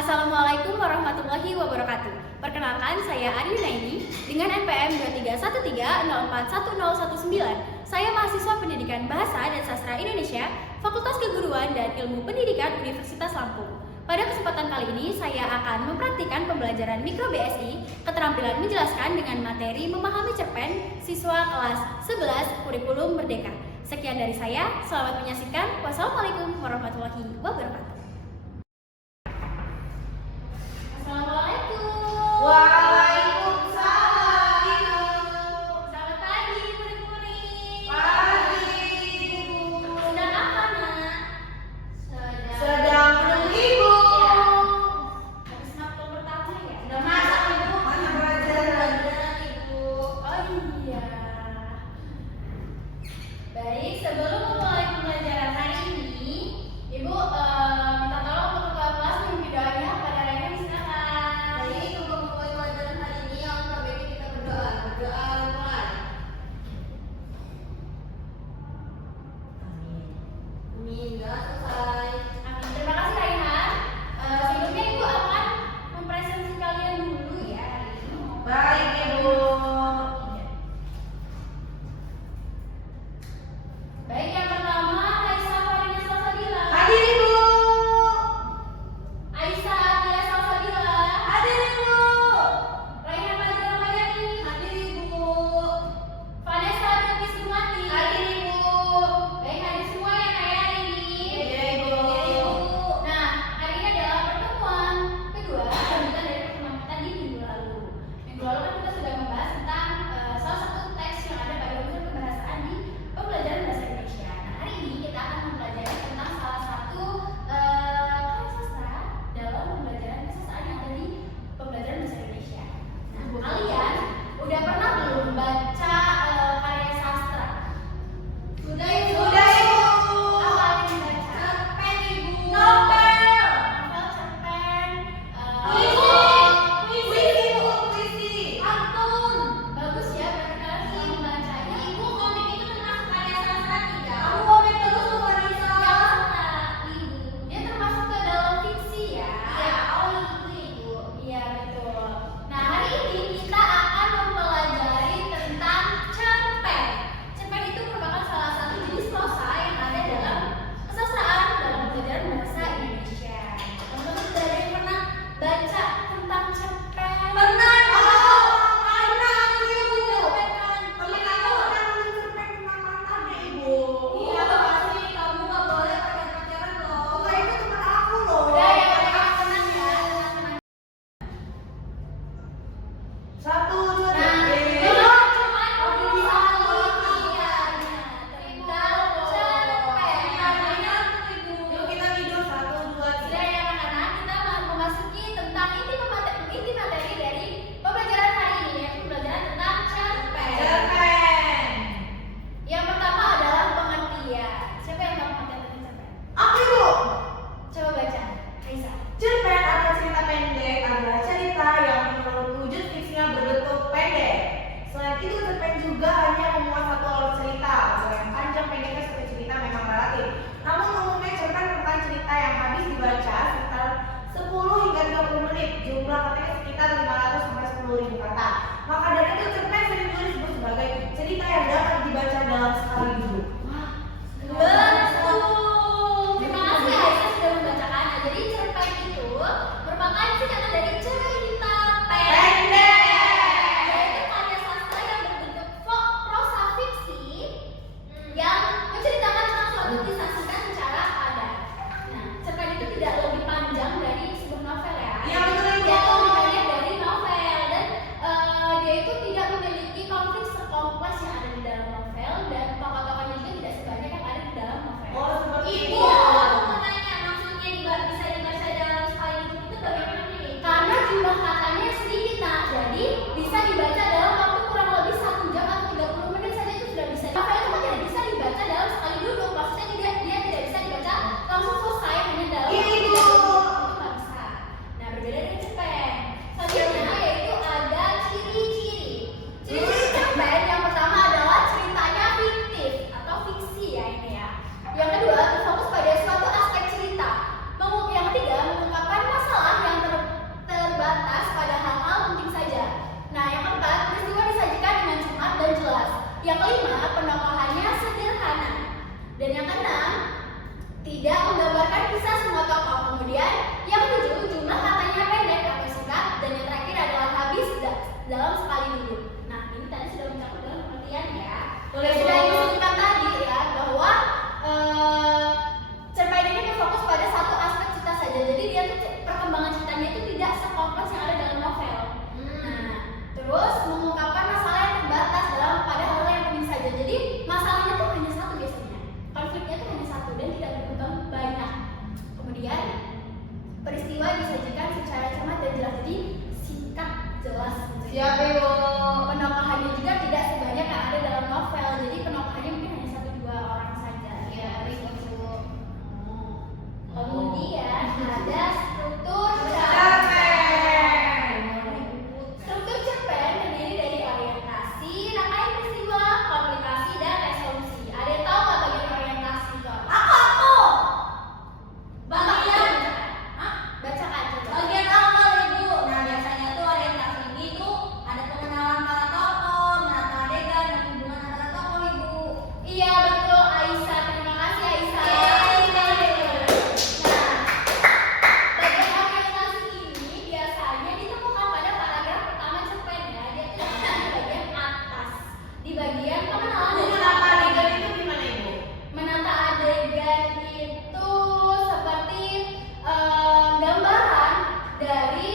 Assalamualaikum warahmatullahi wabarakatuh. Perkenalkan, saya Ari Yunaini dengan NPM 231304119. Saya mahasiswa Pendidikan Bahasa dan Sastra Indonesia, Fakultas Keguruan dan Ilmu Pendidikan Universitas Lampung. Pada kesempatan kali ini, saya akan mempraktikkan pembelajaran Mikro BSI, keterampilan menjelaskan dengan materi memahami cerpen siswa kelas 11 Kurikulum Merdeka. Sekian dari saya, selamat menyaksikan. Wassalamualaikum warahmatullahi wabarakatuh. Waalaikumsalam, Ibu. Selamat pagi, murid-murid. Pagi, Ibu. Sedang apa, Nak? Sedang minum, Ibu. Ya. Habis makan pertama ya? Udah masak, Ibu. Mana pelajaran? Ibu. Oh iya. Baik, sebelum memulai pembelajaran hari ini, Ibu secara cermat dan jelas, jadi singkat, jelas. Siap, Ibu. Penokohannya juga tidak sebanyak yang ada dalam novel, jadi penokohannya mungkin hanya 1-2 orang saja. Iya, Ibu. Kemudian ada struktur Struktur cerpen terdiri dari orientasi, rangkaian peristiwa, komplikasi, dan resolusi. Ada yang tahu nggak bagian orientasi itu apa? Aku. Bagian Hah? bacakan coba. Bagian awal, Ibu. Nah, biasanya tuh orientasi ini tuh ada pengenalan para tokoh, menata adegan, dan hubungan antara tokoh, Ibu. Iya betul, Aisyah. Terima kasih Aisyah. Nah, bagian orientasi ini biasanya ditemukan pada paragraf pertama cerpen ya. Dia tuh ada di bagian atas, di bagian pengenalan dan Menata adegan itu gimana, Ibu? menata adegan itu seperti gambaran dari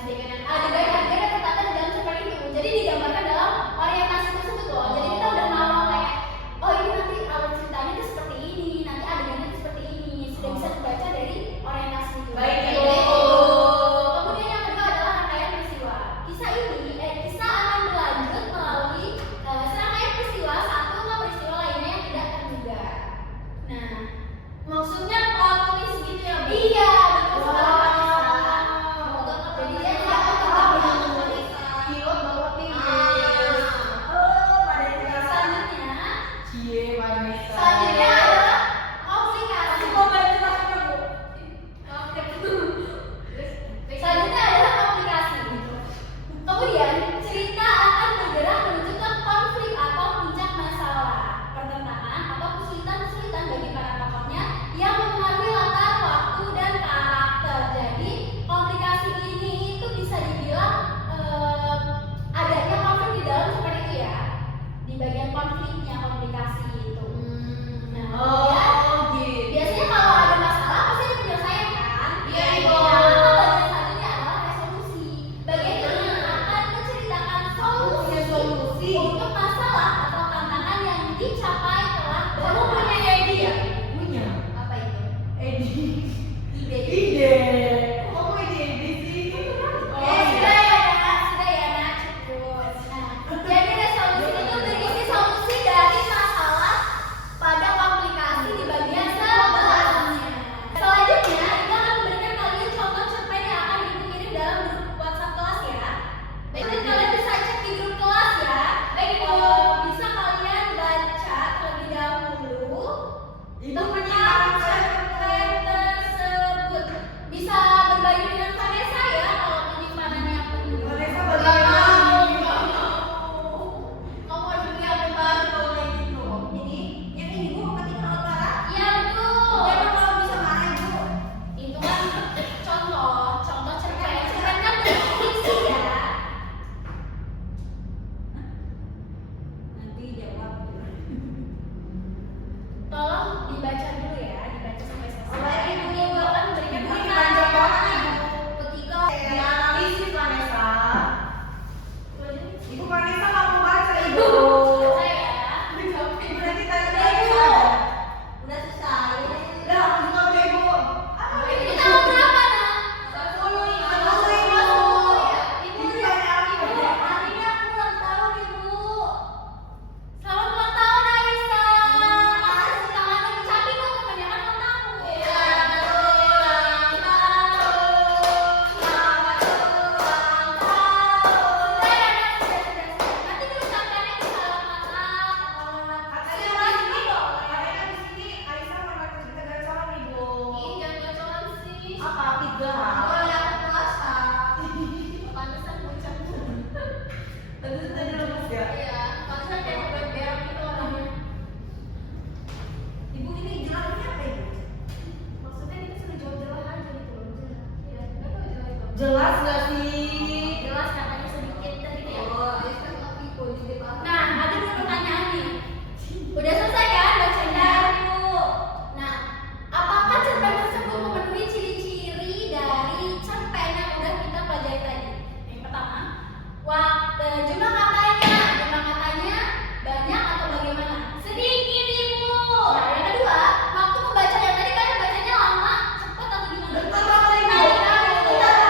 adegan yang tertata di dalam cerpen itu. Jadi digambarkan dalam orientasi tersebut loh. Jadi kita udah mau kayak, oh ini nanti alur ceritanya itu seperti ini, nanti adegannya itu seperti ini. Sudah bisa dibaca dari orientasi itu. Baik, Oke. Ibu. Kemudian yang kedua adalah rangkaian peristiwa. Kisah akan berlanjut melalui serangkaian peristiwa satu ke peristiwa lainnya yang tidak terduga. Nah, Maksudnya plot twist gitu ya, Bu? iya betul sekali Vanessa. Jadi Jadi dia dia tidak tahu terduga. pilot bawa tipis. Pada yang Selanjutnya Vanessa. Selanjutnya adalah komplikasi. Selanjutnya adalah komplikasi. Kemudian cerita akan bergerak menuju ke konflik atau puncak masalah, pertentangan atau kesulitan-kesulitan bagi para tokohnya yang mempengaruhi latar waktu dan karakter. Jadi komplikasi ini itu bisa dibilang adanya konflik di dalam cerpen itu ya, di bagian konfliknya komplikasi itu. Nah, kemudian Gitu. biasanya kalau ada masalah pasti ada penyelesaian kan? Iya, Ibu. Nah, bagian selanjutnya adalah resolusi. Bagian ini akan menceritakan solusi untuk masalah atau tantangan yang dicapai telah Kamu punya ide ya? Punya. apa itu? Ide. Ide. Ide. Kamu ide sih? Sudah ya nak, cukup. Nah, jadi resolusi itu berisi solusi dari masalah pada komplikasi di bagian sebelumnya. Selanjutnya, kita akan memberikan kalian contoh cerpen yang akan ibu kirim dalam grup WhatsApp kelas ya. Nanti kalian bisa cek di grup kelas ya. Bisa kalian baca terlebih dahulu Ibu tentang penyimpanan cerpen tersebut. Bisa berbagi dengan Vanessa ya kalau penyimpanannya penuh. Vanessa bagaimana? Kamu harus beli HP baru kalau kayak gitu. Jadi, yang ini Bu ketika lebaran. Iya betul. Ya, kalau bisa marah, Bu. Itu kan contoh cerpen. Cerpen kan berfiksi ya. Nanti jawab. Tolong dibaca dulu ya, dibaca sampai selesai. Baik, Ibu. Ibu akan memberikan Ibu pertanyaan. panjang banget, Ibu. Ketika dianalisis Vanessa. Ibu Vanessa nggak mau baca, Ibu. Saya ya. Ibu nanti tanya Ibu. lagi. Udah selesai. Udah, aku juga udah, Ibu. Ini tahun berapa nak? 10, Ibu. Ibu Ibu tanya aku. hari ini aku ulang tahun Ibu. Selamat ulang tahun Aisyah. Kasih tangannya dicapi dong, kebanyakan ulang tahun. Nanti diucapkannya di halaman Katanya di sini, katanya di sini Aisyah sama cerita dari seorang, Ibu. Ih, jangan bocoran sih. Apa? 3. Boleh aku puasa. Pantesan bocah. Tadi lemes ya. Iya, pantesan kayak berak gitu orangnya. Ibu ini jelasnya apa, Ibu? Maksudnya kita sudah jawab aja gitu loh. Iya, nggak tahu jelas apa. Jelas nggak sih? Jelas katanya sedikit tadi ya. Oh, Aisyah nggak pikul jadi paham. Nah, ada dua pertanyaan nih. Udah selesai kan bacanya? Nah, apakah cerpen tersebut memenuhi ciri-ciri dari cerpen yang udah kita pelajari tadi? Yang pertama, jumlah katanya banyak atau bagaimana? Sedikit Ibu. Nah, yang kedua, waktu membaca yang tadi kalian bacanya lama, cepat atau gimana? Bentar banget, Ibu.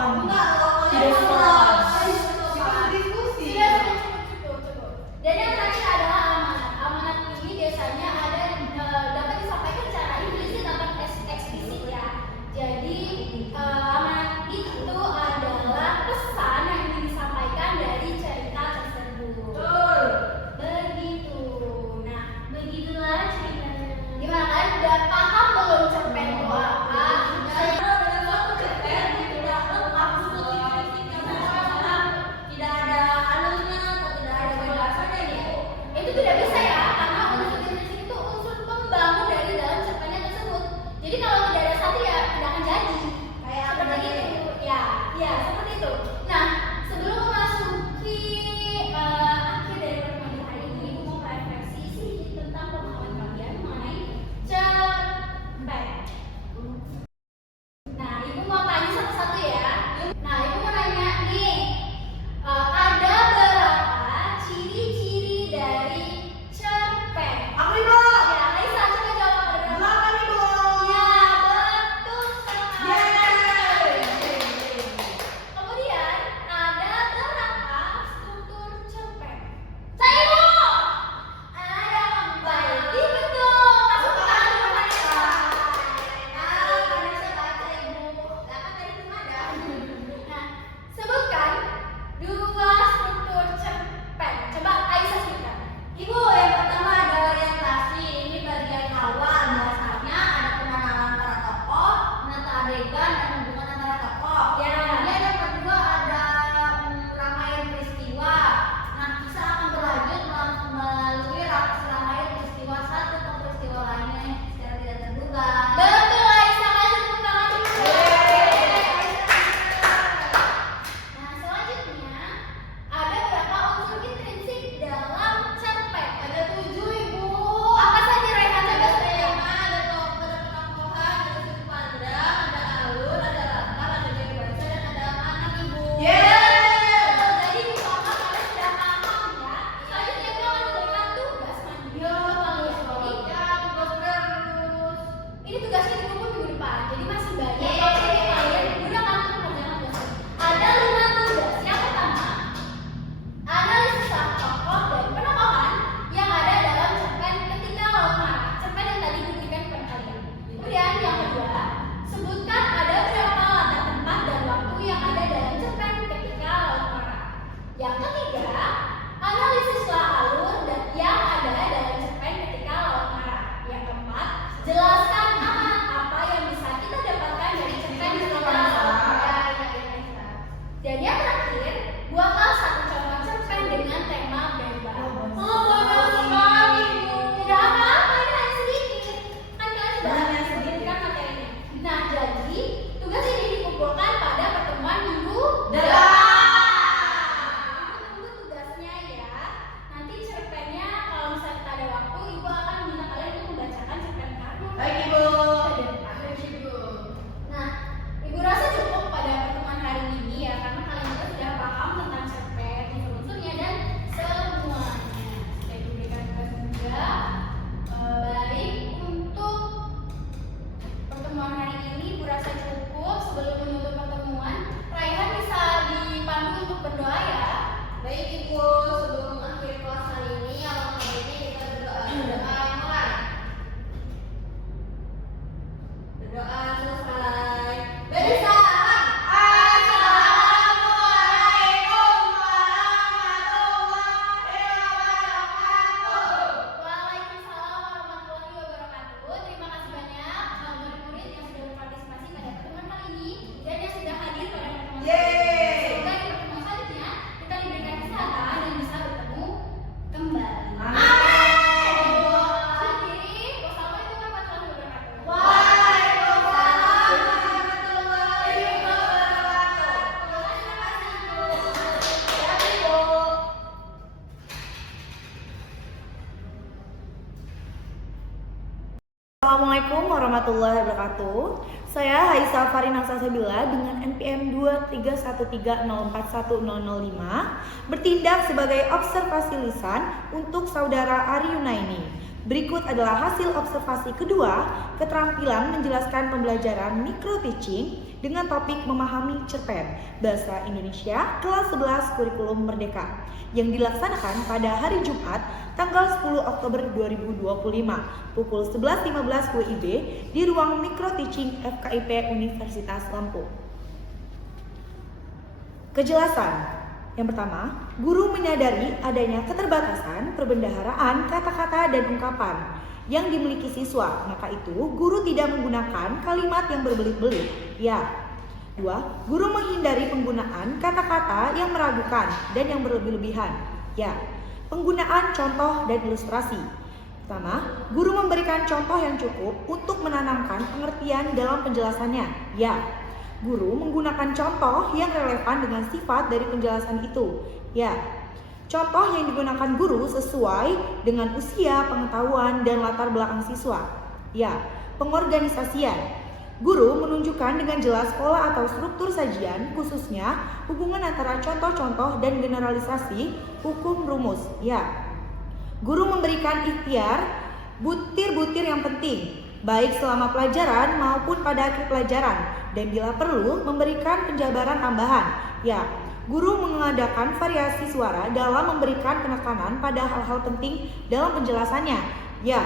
Enggak loh, Tidak kalian sopan. sopan. Diskusi. Sudah, cukup. Dan yang terakhir adalah amanat. Amanat ini biasanya ada dapat disampaikan secara implisit atau eksplisit ya. Jadi amanat itu adalah pesan yang ingin disampaikan dari cerita tersebut. Betul. Begitu. Nah, begitulah ceritanya. Gimana kan? Udah paham belum cerpen itu apa? Tidak ada alurnya atau tidak ada penjelasannya nih. Itu tidak bisa ya, karena unsur implisit itu unsur pembangun dari dalam cerpennya tersebut. Jadi kalau tidak ada satu ya tidak akan jadi. Kayak Seperti itu. Ya, seperti itu. Nah, sebelum memasuki akhir dari pertemuan kita hari ini, Ibu mau refleksi sedikit tentang pemahaman kalian mengenai cerpen. Nah, Ibu mau tanya satu-satu ya. Nah, Ibu mau nanya nih, ada berapa ciri-ciri dari cerpen? Aku Ibu. Ya, Raisa coba jawab ada berapa? 8 Ibu. Ya, betul sekali. Yeay. Kemudian ada berapa struktur cerpen? Saya Ibu. Ada baik. Ih, betul. Masuk ke tangan Ibu Raisa. Nah, sebutkan dua struktur cerpen. Coba Aisyah sebutkan. Ibu, yang pertama ada orientasi. Ini bagian awal. Biasanya ada pengenalan para tokoh, menata adegan, dan hubungan antara tokoh. Ya. Kemudian yang kedua ada rangkaian peristiwa. Nah, kisah akan berlanjut melalui rangkaian peristiwa satu ke peristiwa lainnya yang secara tidak terduga. Betul, Aisyah. Kasih tepuk tangan dulu. Nah, selanjutnya ada berapa unsur intrinsik dalam cerpen? Ada 7 Ibu. Apa saja Raihan? Coba Ada saya. tema, ada tokoh, ada penokohan, ada sudut pandang, ada alur, ada latar, ada gaya baca, dan ada anak Ibu. Betul. Jadi di bawah kalian sudah paham ya. Selanjutnya kita akan memberikan tugas mandiri untuk kalian. Jadi Tugas terus. ini tugasnya dikumpul minggu depan. Jadi masih banyak. Jadi kalian gunakan untuk mengerjakan tugas ini. Ada 5 tugas. Yang pertama, analisis tokoh dan penokohan yang ada dalam cerpen ketika laut marah. Cerpen yang tadi diberikan kepada kalian. Kemudian yang kedua, sebutkan ada berapa latar tempat dan waktu yang ada dalam cerpen ketika laut marah. Yang ketiga, analisislah alur dan yang ada dalam cerpen ketika laut marah. Yang keempat, jelaskan apa yang bisa kita dapatkan dari cerpen ketika laut marah. Dan yang terakhir, buatlah satu contoh cerpen dengan tema bebas. Oh, banyak sekali, Bu. Tidak apa-apa, ini hanya sedikit. Kan kalian sudah Hanya sedikit. sedikit materinya. Nah, jadi tugas ini dikumpulkan pada pertemuan minggu Tunggu tugasnya ya. Nanti cerpennya kalau misalnya kita ada waktu, Ibu akan minta kalian untuk membacakan cerpen kamu. Baik Ibu. Nah, Ibu rasa cukup pada pertemuan hari ini ya, karena kalian juga sudah paham tentang cerpen, unsur-unsurnya dan semuanya. Sudah diberikan tugas juga. Baik, untuk pertemuan hari ini Ibu rasa cukup. Sebelum menutup pertemuan, Raihan bisa dipandu untuk berdoa ya. Baik Ibu, sebelum akhir kelas hari ini, alangkah baiknya kita berdoa. Berdoa mulai. Berdoa selesai. Bersama. Assalamualaikum warahmatullahi wabarakatuh. Waalaikumsalam warahmatullahi wabarakatuh. Terima kasih banyak murid-murid yang sudah berpartisipasi pada pertemuan kali ini dan yang sudah hadir pada pertemuan Yeay. kali ini. Semoga di pertemuan selanjutnya kita diberikan kesehatan dan bisa bertemu kembali. Amin. Akhiri, wassalamualaikum warahmatullahi wabarakatuh. Waalaikumsalam warahmatullahi wabarakatuh. Ya Ibu. Assalamualaikum warahmatullahi wabarakatuh. Saya Haisa Farina Salsabila dengan NPM 23130410005 bertindak sebagai observasi lisan untuk saudara Ari Yunaini. Berikut adalah hasil observasi kedua, keterampilan menjelaskan pembelajaran micro teaching dengan topik memahami cerpen Bahasa Indonesia kelas 11 kurikulum Merdeka yang dilaksanakan pada hari Jumat tanggal 10 Oktober 2025 pukul 11.15 WIB di ruang micro teaching FKIP Universitas Lampung. Kejelasan. Yang pertama, guru menyadari adanya keterbatasan perbendaharaan kata-kata dan ungkapan yang dimiliki siswa, maka itu guru tidak menggunakan kalimat yang berbelit-belit. Ya. 2. Guru menghindari penggunaan kata-kata yang meragukan dan yang berlebih-lebihan. Ya. Penggunaan contoh dan ilustrasi. Pertama, guru memberikan contoh yang cukup untuk menanamkan pengertian dalam penjelasannya. Ya. Guru menggunakan contoh yang relevan dengan sifat dari penjelasan itu. Ya. Contoh yang digunakan guru sesuai dengan usia, pengetahuan, dan latar belakang siswa. Ya. Pengorganisasian. Guru menunjukkan dengan jelas pola atau struktur sajian, khususnya hubungan antara contoh-contoh dan generalisasi hukum rumus. Ya. Guru memberikan ikhtiar butir-butir yang penting, baik selama pelajaran maupun pada akhir pelajaran, dan bila perlu memberikan penjabaran tambahan. Ya, guru mengadakan variasi suara dalam memberikan penekanan pada hal-hal penting dalam penjelasannya. Ya,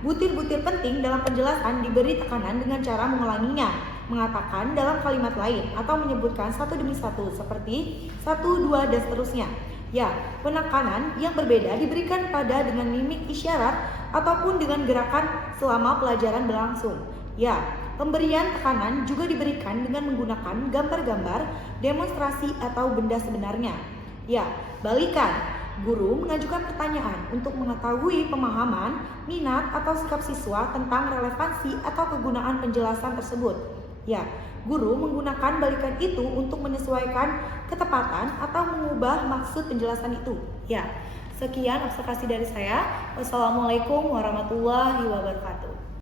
butir-butir penting dalam penjelasan diberi tekanan dengan cara mengulanginya, mengatakan dalam kalimat lain atau menyebutkan satu demi satu seperti 1, 2, dan seterusnya. Ya, penekanan yang berbeda diberikan pada dengan mimik isyarat ataupun dengan gerakan selama pelajaran berlangsung. Ya, pemberian tekanan juga diberikan dengan menggunakan gambar-gambar, demonstrasi atau benda sebenarnya. Ya, balikan. Guru mengajukan pertanyaan untuk mengetahui pemahaman, minat, atau sikap siswa tentang relevansi atau kegunaan penjelasan tersebut. Ya, guru menggunakan balikan itu untuk menyesuaikan ketepatan atau mengubah maksud penjelasan itu. Ya, sekian observasi dari saya. Wassalamualaikum warahmatullahi wabarakatuh.